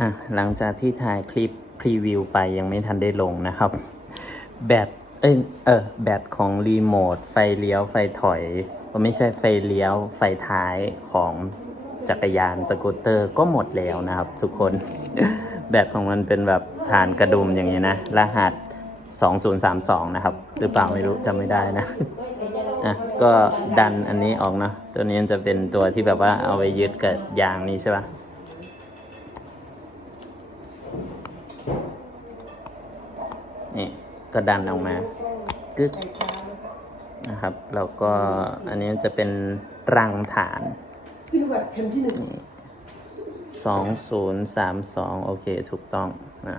อะหลังจากที่ถ่ายคลิปพรีวิวไปยังไม่ทันได้ลงนะครับ แบตเอ้ยเออแบตของรีโมทไฟเลี้ยวไฟถอยไม่ใช่ไฟเลี้ยวไฟท้ายของจักรยานสกูตเตอร์ก็หมดแล้วนะครับ ทุกคนแบตของมันเป็นแบบฐานกระดุมอย่างนี้นะ รหัส 2032 นะครับ หรือเปล่าไม่รู้จำไม่ได้นะอะก็ดันอันนี้ออกเนาะตัวนี้จะเป็นตัวที่แบบว่าเอาไว้ยึดกับยางนี้ใช่ปะ นี่ก็ดันออกมากึกนะครับ แล้วก็อันนี้จะเป็นรังฐานซิลแบบเข็มที่หนึ่ง2032โอเคถูกต้องนะ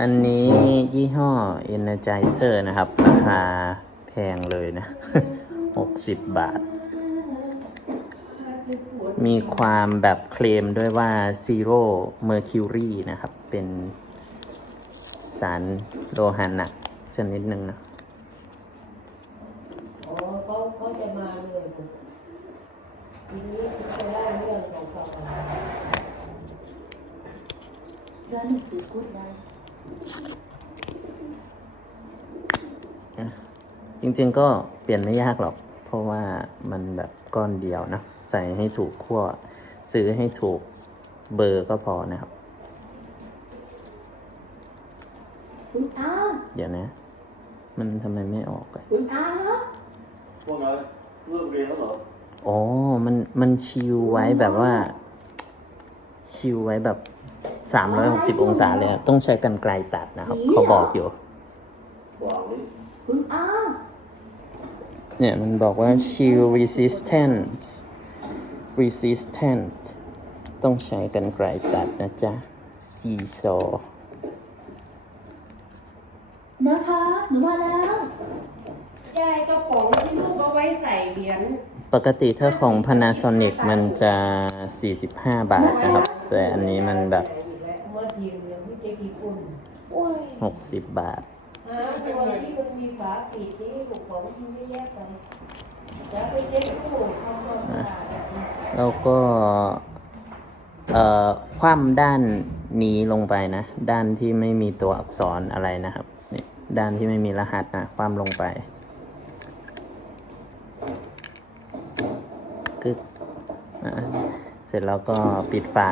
อันนี้ยี่ห้อ Energizer นะครับ ราคาแพงเลยนะ60บาท มีความแบบเคลมด้วยว่า Zero Mercury นะครับ เป็น สารโลหะหนักชนิดหนึ่งนะอ๋อเขาเขาจะมาเลยทีนี้จะได้เรื่องของเขาร้านหนังสือกูดน์จริงๆก็เปลี่ยนไม่ยากหรอก เพราะว่ามันแบบก้อนเดียวนะ ใส่ให้ถูกขั้วซื้อให้ถูกเบอร์ก็พอนะครับ คุณอา เดี๋ยวนะ มันทำไมไม่ออกอะคุณอาพวกนั้นเลิกเรียนแล้วเหรออ๋อ มันมันชิวไว้แบบว่า ชิวไว้แบบ360องศาเลยอะต้องใช้กันไกลตัดนะครับ เขาบอกอยู่ หวังนี่คุณอา เนี่ยมันบอกว่า shield resistant resistant ต้องใช้กันไกลตัดนะจ๊ะซีซอ นะคะ หนูมาแล้วยายกระป๋องที่ลูกเอาไว้ใส่เหรียญปกติถ้าของ Panasonic มันจะ 45 บาทนะครับ แต่อันนี้มันแบบอีกแล้วเมื่อทีมเนี่ยพี่เจ๊กี่คนโอ้ย60 บาทหาตัวที่มันมีฝาปิดนี่ถูกของที่ไม่แยกกันแล้วไปเจ๊กู้ทำความสะอาดแบบนี้แล้วก็เอ่อคว่ำด้านนี้ลงไปนะ ด้านที่ไม่มีตัวอักษรอะไรนะครับนี่ ด้านที่ไม่มีรหัสนะคว่ำลงไปกึกอะเสร็จแล้วก็ปิดฝา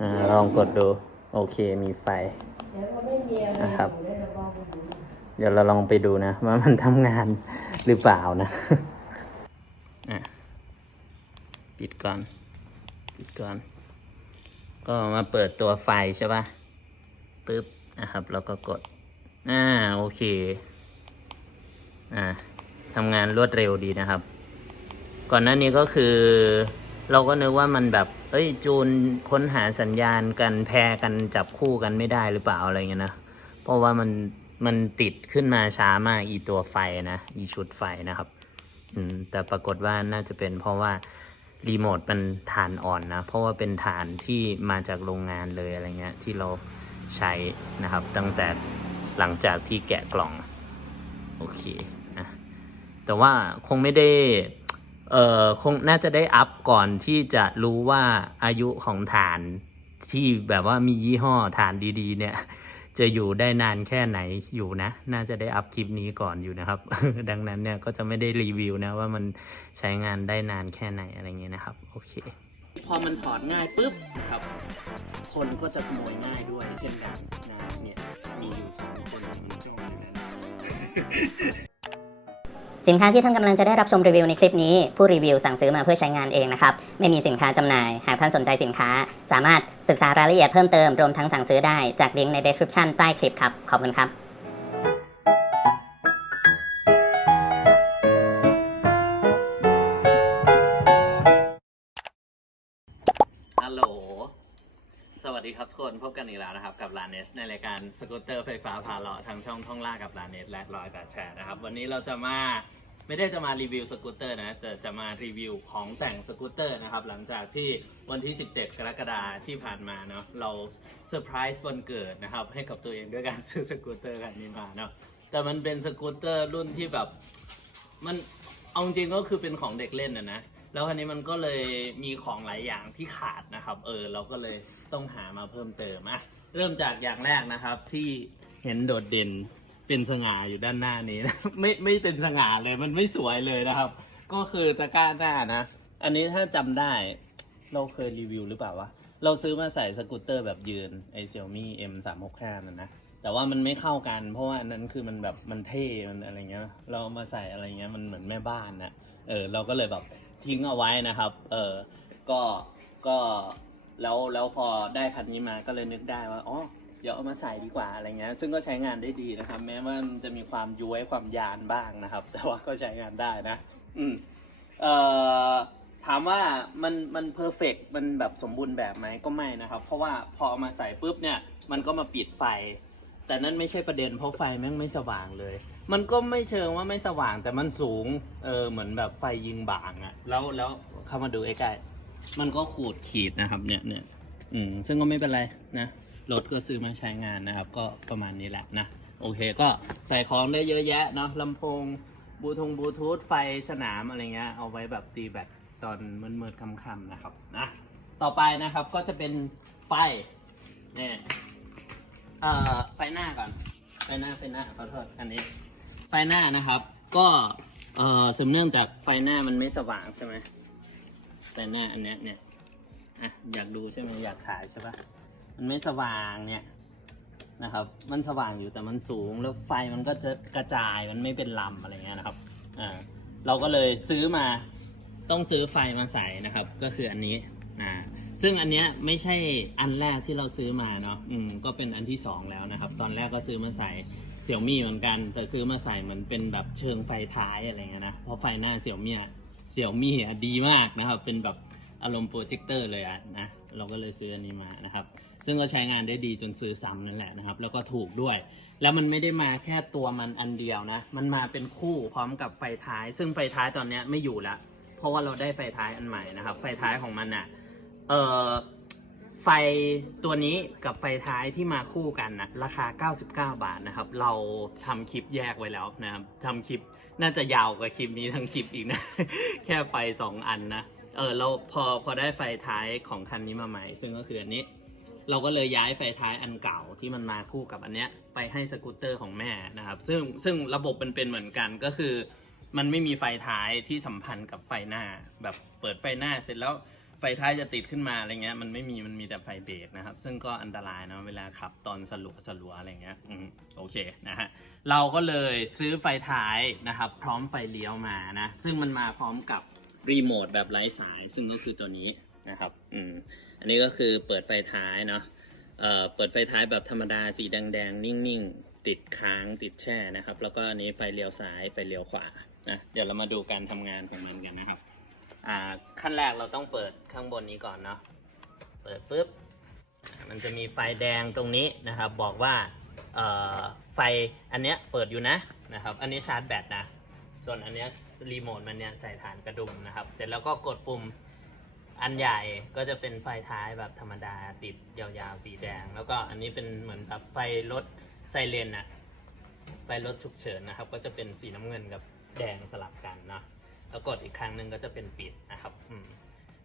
อลองกดดู โอเคมีไฟนะครับ เดี๋ยวเราลองไปดูนะ ว่ามันทำงานหรือเปล่านะะปิดก่อน ปิดก่อน ก็มาเปิดตัวไฟใช่ปะ ปึ๊บนะครับ แล้วก็กด อ่า โอเค อ่าทำงานรวดเร็วดีนะครับ ก่อนหน้านี้ก็คือ เราก็นึกว่ามันแบบ เอ้ย จูนค้นหาสัญญาณกันแพรกันจับคู่กันไม่ได้หรือเปล่าอะไรเงี้ยนะ เพราะว่ามันมันติดขึ้นมาช้ามากอีตัวไฟนะ อีชุดไฟนะครับ อืม แต่ปรากฏว่าน่าจะเป็นเพราะว่ารีโมทมันฐานอ่อนนะ เพราะว่าเป็นฐานที่มาจากโรงงานเลยอะไรเงี้ย ที่เรา ใช้นะครับ ตั้งแต่หลังจากที่แกะกล่อง โอเคนะแต่ว่าคงไม่ได้เอ่อคงน่าจะได้อัพก่อนที่จะรู้ว่าอายุของฐานที่แบบว่ามียี่ห้อฐานดีๆ เนี่ย จะอยู่ได้นานแค่ไหนอยู่นะ น่าจะได้อัพคลิปนี้ก่อนอยู่นะครับ ดังนั้นเนี่ยก็จะไม่ได้รีวิวนะว่ามันใช้งานได้นานแค่ไหนอะไรเงี้ยนะครับ โอเค พอมันถอดง่ายปุ๊บครับ คนก็จะขโมยง่ายด้วยเช่นกันนะเนี่ยมีอยู่สองคนมีโจรอยู่นั้นสินค้าที่ท่านกำลังจะได้รับชมรีวิวในคลิปนี้ ผู้รีวิวสั่งซื้อมาเพื่อใช้งานเองนะครับ ไม่มีสินค้าจำหน่าย หากท่านสนใจสินค้า สามารถศึกษารายละเอียดเพิ่มเติมรวมทั้งสั่งซื้อได้จากลิงก์ใน description ใต้คลิปครับ ขอบคุณครับ นอีกแล้วนะครับกับลาเนสในรายการสกูตเตอร์ไฟฟ้าพาเลาะทางช่องท่องล่ากับลาเนสและร้อยแปดแชร์นะครับวันนี้เราจะมาไม่ได้จะมารีวิวสกูตเตอร์นะแต่จะมารีวิวของแต่งสกูตเตอร์นะครับหลังจากที่วันที่ 17 กรกฎาคมที่ผ่านมาเนาะเราเซอร์ไพรส์วันเกิดนะครับให้กับตัวเองด้วยการซื้อสกูตเตอร์คันนี้มาเนาะแต่มันเป็นสกูตเตอร์รุ่นที่แบบมันเอาจริงก็คือเป็นของเด็กเล่นนะนะแล้วคันนี้มันก็เลยมีของหลายอย่างที่ขาดนะครับ เออเราก็เลยต้องหามาเพิ่มเติมอะ เริ่มจากอย่างแรกนะครับที่เห็นโดดเด่นเป็นสง่าอยู่ด้านหน้านี้นะ ไม่ไม่เป็นสง่าเลยมันไม่สวยเลยนะครับ ก็คือตะกร้าหน้านะ อันนี้ถ้าจำได้เราเคยรีวิวหรือเปล่าวะเราซื้อมาใส่สกูตเตอร์แบบยืนไอเซี่ยมี่ M 3 6 5นั่นนะแต่ว่ามันไม่เข้ากัน เพราะว่าอันนั้นคือมันแบบมันเท่มันอะไรเงี้ย เราเอามาใส่อะไรเงี้ยมันเหมือนแม่บ้านนะเออเราก็เลยแบบทิ้งเอาไว้นะครับ เออก็ก็ แล้วแล้วพอได้พันนี้มาก็เลยนึกได้ว่าอ๋อเดี๋ยวเอามาใส่ดีกว่าอะไรเงี้ยซึ่งก็ใช้งานได้ดีนะครับ แม้ว่ามันจะมีความย้วยความยานบ้างนะครับ แต่ว่าก็ใช้งานได้นะ อืมเอ่อถามว่ามันมันเพอร์เฟกมันแบบสมบูรณ์แบบไหมก็ไม่นะครับ เพราะว่าพอเอามาใส่ปุ๊บเนี่ย มันก็มาปิดไฟ แต่นั่นไม่ใช่ประเด็นเพราะไฟแม่งไม่สว่างเลย มันก็ไม่เชิงว่าไม่สว่างแต่มันสูง เออเหมือนแบบไฟยิงบางอะแล้วแล้วเข้ามาดูใกล้ๆ มันก็ขูดขีดนะครับ เนี่ยเนี่ยอืมซึ่งก็ไม่เป็นไรนะรถก็ซื้อมาใช้งานนะครับ ก็ประมาณนี้แหละนะโอเคก็ใส่ของได้เยอะแยะเนาะลำโพงบูทงบูทูธไฟสนามอะไรเงี้ยเอาไว้แบบตีแบตตอนมืดๆค่ำๆนะครับนะต่อไปนะครับก็จะเป็นไฟเนี่ยเอ่อไฟหน้าก่อนไฟหน้าไฟหน้าขอโทษอันนี้ ไฟหน้านะครับ ก็เอ่อสืบเนื่องจากไฟหน้ามันไม่สว่างใช่ไหม ไฟหน้าอันเนี้ยเนี่ยอะอยากดูใช่ไหมอยากขายใช่ปะมันไม่สว่างเนี่ยนะครับ มันสว่างอยู่แต่มันสูงแล้วไฟมันก็จะกระจายมันไม่เป็นลำอะไรเงี้ยนะครับอ่าเราก็เลยซื้อมาต้องซื้อไฟมาใส่นะครับ ก็คืออันนี้อ่าซึ่งอันเนี้ยไม่ใช่อันแรกที่เราซื้อมาเนาะอืมก็เป็นอันที่สองแล้วนะครับ ตอนแรกก็ซื้อมาใส่เสี่ยวมี่เหมือนกัน แต่ซื้อมาใส่เหมือนเป็นแบบเชิงไฟท้ายอะไรเงี้ยนะเพราะไฟหน้าเสี่ยวมี่ เสี่ยวมี่อะดีมากนะครับ เป็นแบบอารมณ์โปรเจคเตอร์เลยอะนะเราก็เลยซื้ออันนี้มานะครับ ซึ่งก็ใช้งานได้ดีจนซื้อซ้ำนั่นแหละนะครับ แล้วก็ถูกด้วย แล้วมันไม่ได้มาแค่ตัวมันอันเดียวนะ มันมาเป็นคู่พร้อมกับไฟท้าย ซึ่งไฟท้ายตอนนี้ไม่อยู่ละเพราะว่าเราได้ไฟท้ายอันใหม่นะครับ ไฟท้ายของมันอะเอ่อไฟตัวนี้กับไฟท้ายที่มาคู่กันนะราคา 99 บาทนะครับ เราทำคลิปแยกไว้แล้วนะครับทำคลิป น่าจะยาวกว่าคลิปนี้ทั้งคลิปอีกนะ แค่ไฟ2อันนะ เออเราพอพอได้ไฟท้ายของคันนี้มาใหม่ ซึ่งก็คืออันนี้ เราก็เลยย้ายไฟท้ายอันเก่าที่มันมาคู่กับอันเนี้ยไปให้สกูตเตอร์ของแม่นะครับ ซึ่งซึ่งระบบมันเป็นเหมือนกันก็คือ มันไม่มีไฟท้ายที่สัมพันธ์กับไฟหน้า แบบเปิดไฟหน้าเสร็จแล้ว ไฟท้ายจะติดขึ้นมาอะไรเงี้ยมันไม่มีมันมีแต่ไฟเบรกนะครับ ซึ่งก็อันตรายนะเวลาขับตอนสลัวสลัวอะไรเงี้ยอืมโอเคนะฮะเราก็เลยซื้อไฟท้ายนะครับ พร้อมไฟเลี้ยวมานะซึ่งมันมาพร้อมกับรีโมทแบบไร้สาย ซึ่งก็คือตัวนี้นะครับอืมอันนี้ก็คือเปิดไฟท้ายเนาะเอ่อเปิดไฟท้ายแบบธรรมดาสีแดงๆ นิ่งๆ ติดค้างติดแช่นะครับ แล้วก็อันนี้ไฟเลี้ยวซ้ายไฟเลี้ยวขวานะเดี๋ยวเรามาดูการทำงานของมันกันนะครับ อ่าขั้นแรกเราต้องเปิดข้างบนนี้ก่อนเนาะเปิดปุ๊บมันจะมีไฟแดงตรงนี้นะครับ บอกว่าเอ่อไฟอันเนี้ยเปิดอยู่นะนะครับ อันนี้ชาร์จแบตนะ ส่วนอันเนี้ยรีโมทมันเนี่ยใส่ฐานกระดุมนะครับ เสร็จแล้วก็กดปุ่มอันใหญ่ก็จะเป็นไฟท้ายแบบธรรมดาติดยาวๆสีแดง แล้วก็อันนี้เป็นเหมือนแบบไฟรถไซเรนอะไฟรถฉุกเฉินนะครับ ก็จะเป็นสีน้ำเงินกับแดงสลับกันเนาะ แล้วกดอีกครั้งหนึ่งก็จะเป็นปิดนะครับอืม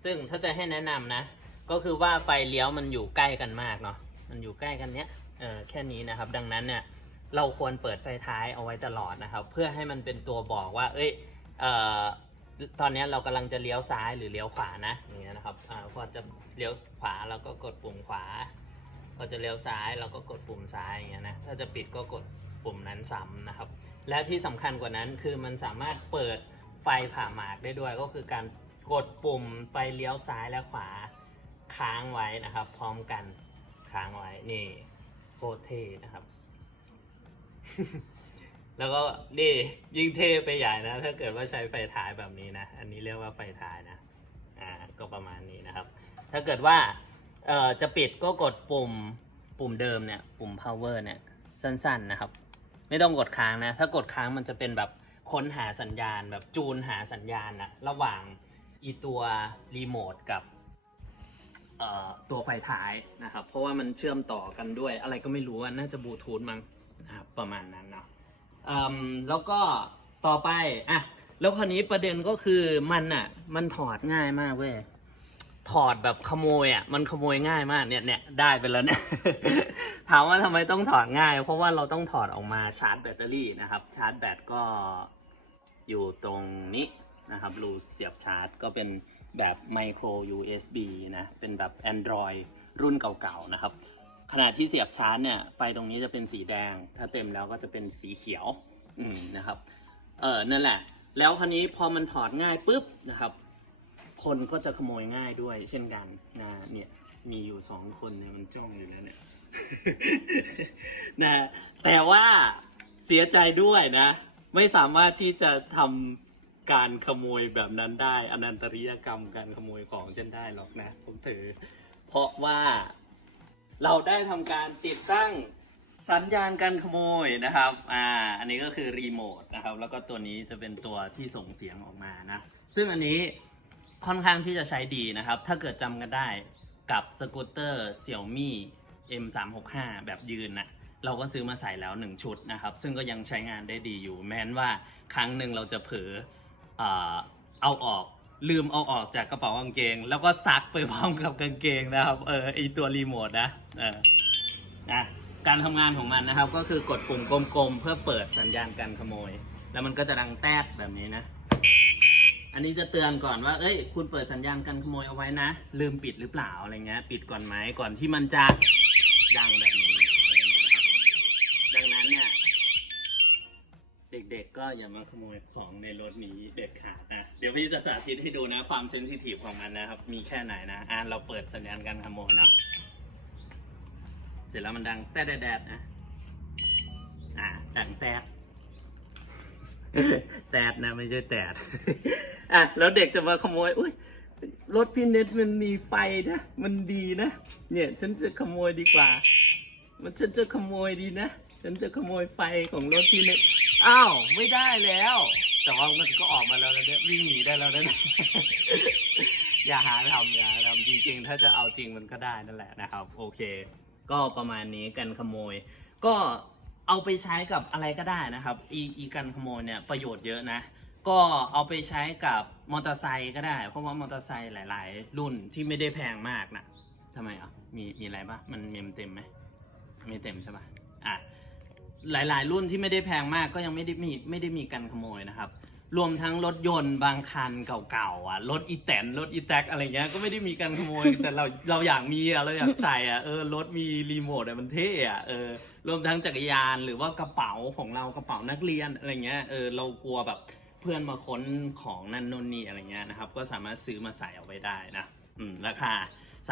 ซึ่งถ้าจะให้แนะนำนะ ก็คือว่าไฟเลี้ยวมันอยู่ใกล้กันมากเนาะมันอยู่ใกล้กันเนี้ยเออแค่นี้นะครับ ดังนั้นเนี่ยเราควรเปิดไฟท้ายเอาไว้ตลอดนะครับ เพื่อให้มันเป็นตัวบอกว่า เอ้ยเอ่อตอนนี้เรากำลังจะเลี้ยวซ้ายหรือเลี้ยวขวานะอย่างเงี้ยนะครับอ่าพอจะเลี้ยวขวาเราก็กดปุ่มขวา พอจะเลี้ยวซ้ายเราก็กดปุ่มซ้ายอย่างเงี้ยนะถ้าจะปิดก็กดปุ่มนั้นซ้ำนะครับ และที่สำคัญกว่านั้นคือมันสามารถเปิด ผ่าหมากได้ด้วย ก็คือการกดปุ่มไฟเลี้ยวซ้ายและขวาค้างไว้นะครับ พร้อมกันค้างไว้นี่โคตรเท่นะครับ แล้วก็นี่ยิ่งเท่ไปใหญ่นะ ถ้าเกิดว่าใช้ไฟท้ายแบบนี้นะ อันนี้เรียกว่าไฟท้ายนะอ่าก็ประมาณนี้นะครับ ถ้าเกิดว่าเอ่อจะปิดก็กดปุ่มปุ่มเดิมเนี่ย ปุ่ม power เนี่ย สั้นๆนะครับ ไม่ต้องกดค้างนะ ถ้ากดค้างมันจะเป็นแบบ ค้นหาสัญญาณแบบจูนหาสัญญาณนะระหว่างอีตัวรีโมทกับเอ่อตัวไฟท้ายนะครับ เพราะว่ามันเชื่อมต่อกันด้วย อะไรก็ไม่รู้อะน่าจะบลูทูธมั้งนะครับประมาณนั้นเนาะอืมแล้วก็ต่อไปอะแล้วคราวนี้ประเด็นก็คือมันอะ มันถอดง่ายมากเว้ยถอดแบบขโมยอะมันขโมยง่ายมากเนี่ยเนี่ยได้ไปแล้วเนี่ยถามว่าทำไมต้องถอดง่าย เพราะว่าเราต้องถอดออกมาชาร์จแบตเตอรี่นะครับ ชาร์จแบตก็ อยู่ตรงนี้นะครับรูเสียบชาร์จ ก็เป็นแบบไมโคร USB นะ เป็นแบบ Android รุ่นเก่าๆนะครับ ขณะที่เสียบชาร์จเนี่ยไฟตรงนี้จะเป็นสีแดง ถ้าเต็มแล้วก็จะเป็นสีเขียวอืมนะครับ เออนั่นแหละ แล้วคราวนี้พอมันถอดง่ายปุ๊บนะครับ คนก็จะขโมยง่ายด้วยเช่นกันนะเนี่ยมีอยู่สองคนเนี่ยมันจ้องอยู่แล้วเนี่ยนะแต่ว่าเสียใจด้วยนะ ไม่สามารถที่จะทำการขโมยแบบนั้นได้ อนันตริยกรรมการขโมยของฉันได้หรอกนะ ผมถือ เพราะว่าเราได้ทำการติดตั้งสัญญาณการขโมยนะครับ อ่า อันนี้ก็คือรีโมทนะครับ แล้วก็ตัวนี้จะเป็นตัวที่ส่งเสียงออกมานะ ซึ่งอันนี้ค่อนข้างที่จะใช้ดีนะครับ ถ้าเกิดจำกันได้กับสกูตเตอร์ Xiaomi M365 แบบยืนนะ เราก็ซื้อมาใส่แล้ว 1 ชุดนะครับ ซึ่งก็ยังใช้งานได้ดีอยู่ แม้นว่าครั้งหนึ่งเราจะเผลอเอ่อเอาออกลืมเอาออกจากกระเป๋ากางเกง แล้วก็ซักไปพร้อมกับกางเกงนะครับเออไอตัวรีโมทนะเออนะการทำงานของมันนะครับ ก็คือกดปุ่มกลมๆ เพื่อเปิดสัญญาณการขโมย แล้วมันก็จะดังแต๊ดแบบนี้นะอันนี้จะเตือนก่อนว่า เอ้ย คุณเปิดสัญญาณการขโมยเอาไว้นะ ลืมปิดหรือเปล่าอะไรเงี้ย ปิดก่อนไหมก่อนที่มันจะดังแบบนี้อะไรเงี้ยนะครับ ดังนั้นเนี่ย เด็กๆ ก็อย่ามาขโมยของในรถนี้เด็ดขาดนะ เดี๋ยวพี่จะสาธิตให้ดูนะ ความเซนซิทีฟของมันนะครับ มีแค่ไหนนะ อ่าเราเปิดสัญญาณการขโมยเนาะ เสร็จแล้วมันดังแต๊ดแดดนะ อ่า ดังแต๊ดแตดนะไม่ใช่แตดอะแล้วเด็กจะมาขโมย อุ้ยรถพี่เน็ตมันมีไฟนะ มันดีนะ เนี่ย ฉันจะขโมยดีกว่า มันฉันจะขโมยดีนะ ฉันจะขโมยไฟของรถพี่เน็ต อ้าว ไม่ได้แล้ว แต่ว่ามันก็ออกมาแล้วนะเนี่ยวิ่งหนีได้แล้วนะเนี่ยอย่าหาทำอย่าหาทำจริง ๆ ถ้าจะเอาจริงมันก็ได้นั่นแหละนะครับ โอเค ก็ประมาณนี้กันขโมย ก็เอาไปใช้กับอะไรก็ได้นะครับ อีอีกันขโมยเนี่ยประโยชน์เยอะนะ ก็เอาไปใช้กับมอเตอร์ไซค์ก็ได้ เพราะว่ามอเตอร์ไซค์หลาย ๆ รุ่นที่ไม่ได้แพงมากนะทำไมอะมีมีอะไรปะมันเมมเต็มไหมไม่เต็มใช่ปะอะ หลาย ๆ รุ่นที่ไม่ได้แพงมากก็ยังไม่ได้มีไม่ได้มีกันขโมยนะครับ รวมทั้งรถยนต์บางคันเก่าๆอะรถอีแตนรถอีแท็กอะไรเงี้ยก็ไม่ได้มีการขโมย แต่เราเราอยากมีอะเราอยากใส่อะเออรถมีรีโมทอะมันเท่อะเออรวมทั้งจักรยานหรือว่ากระเป๋าของเรากระเป๋านักเรียนอะไรเงี้ยเออเรากลัวแบบเพื่อนมาค้นของนั่นนู่นนี่อะไรเงี้ยนะครับ ก็สามารถซื้อมาใส่เอาไว้ได้นะอืมราคา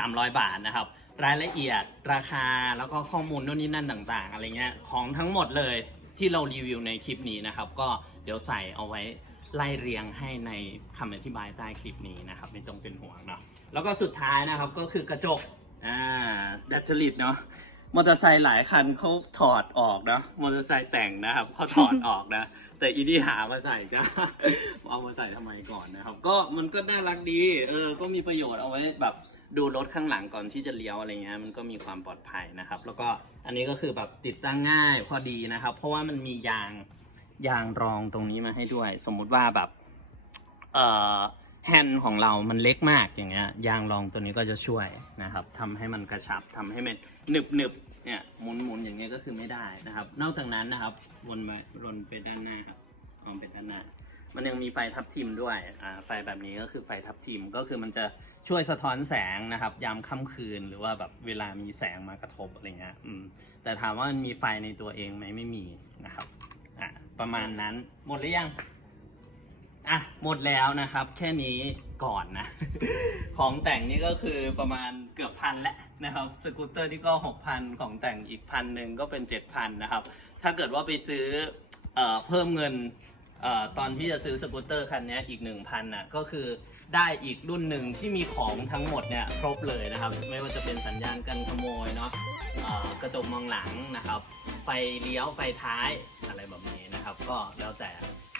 300 บาทนะครับ รายละเอียดราคาแล้วก็ข้อมูลโน่นนี่นั่นต่างๆ อะไรเงี้ยของทั้งหมดเลยที่เรารีวิวในคลิปนี้นะครับ ก็เดี๋ยวใส่เอาไว้ไล่เรียงให้ในคำอธิบายใต้คลิปนี้นะครับไม่ต้องเป็นห่วงเนาะแล้วก็สุดท้ายนะครับก็คือกระจกอ่าดัดจริตเนาะมอเตอร์ไซค์หลายคันเขาถอดออกนะมอเตอร์ไซค์แต่งนะครับเขาถอดออกนะ แต่อีนี่หามาใส่จ้าเอามาใส่ทำไมก่อนนะครับ ก็มันก็น่ารักดี เออ ก็มีประโยชน์เอาไว้แบบ ดูรถข้างหลังก่อนที่จะเลี้ยวอะไรเงี้ยมันก็มีความปลอดภัยนะครับ แล้วก็อันนี้ก็คือแบบติดตั้งง่ายพอดีนะครับ เพราะว่ามันมียางยางรองตรงนี้มาให้ด้วย สมมุติว่าแบบเอ่อแฮนด์ของเรามันเล็กมากอย่างเงี้ยยางรองตัวนี้ก็จะช่วยนะครับทำให้มันกระชับทำให้มันหนึบหนึบเนี่ยหมุนหมุนอย่างเงี้ยก็คือไม่ได้นะครับ นอกจากนั้นนะครับวนมาวนไปด้านหน้าครับมองไปด้านหน้า มันยังมีไฟทับทิมด้วยอ่าไฟแบบนี้ก็คือไฟทับทิมก็คือมันจะช่วยสะท้อนแสงนะครับ ยามค่ำคืนหรือว่าแบบเวลามีแสงมากระทบอะไรเงี้ยอืมแต่ถามว่ามันมีไฟในตัวเองไหมไม่มีนะครับอะประมาณนั้นหมดหรือยังอะหมดแล้วนะครับ แค่นี้ก่อนนะ ของแต่งนี่ก็คือประมาณเกือบพันแล้วนะครับสกูตเตอร์นี่ก็หกพันของแต่งอีกพันหนึ่งก็เป็นเจ็ดพันนะครับ ถ้าเกิดว่าไปซื้อเออเพิ่มเงิน เออตอนที่จะซื้อสกูตเตอร์คันนี้อีกหนึ่งพันน่ะก็คือได้อีกรุ่นหนึ่งที่มีของทั้งหมดเนี่ยครบเลยนะครับ ไม่ว่าจะเป็นสัญญาณกันขโมยเนาะเอ่อกระจกมองหลังนะครับ ไฟเลี้ยวไฟท้ายอะไรแบบนี้นะครับ ก็แล้วแต่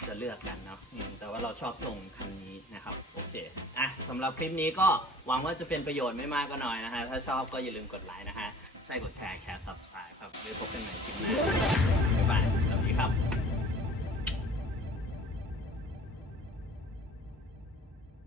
จะเลือกกันเนาะอืมแต่ว่าเราชอบส่งคันนี้นะครับ โอเคอะสำหรับคลิปนี้ก็หวังว่าจะเป็นประโยชน์ไม่มากก็น้อยนะฮะถ้าชอบก็อย่าลืมกดไลค์นะฮะใช่กดแชร์แคร์ subscribe ครับไว้พบกันใหม่คลิปหน้าบ๊ายบายสวัสดีครับ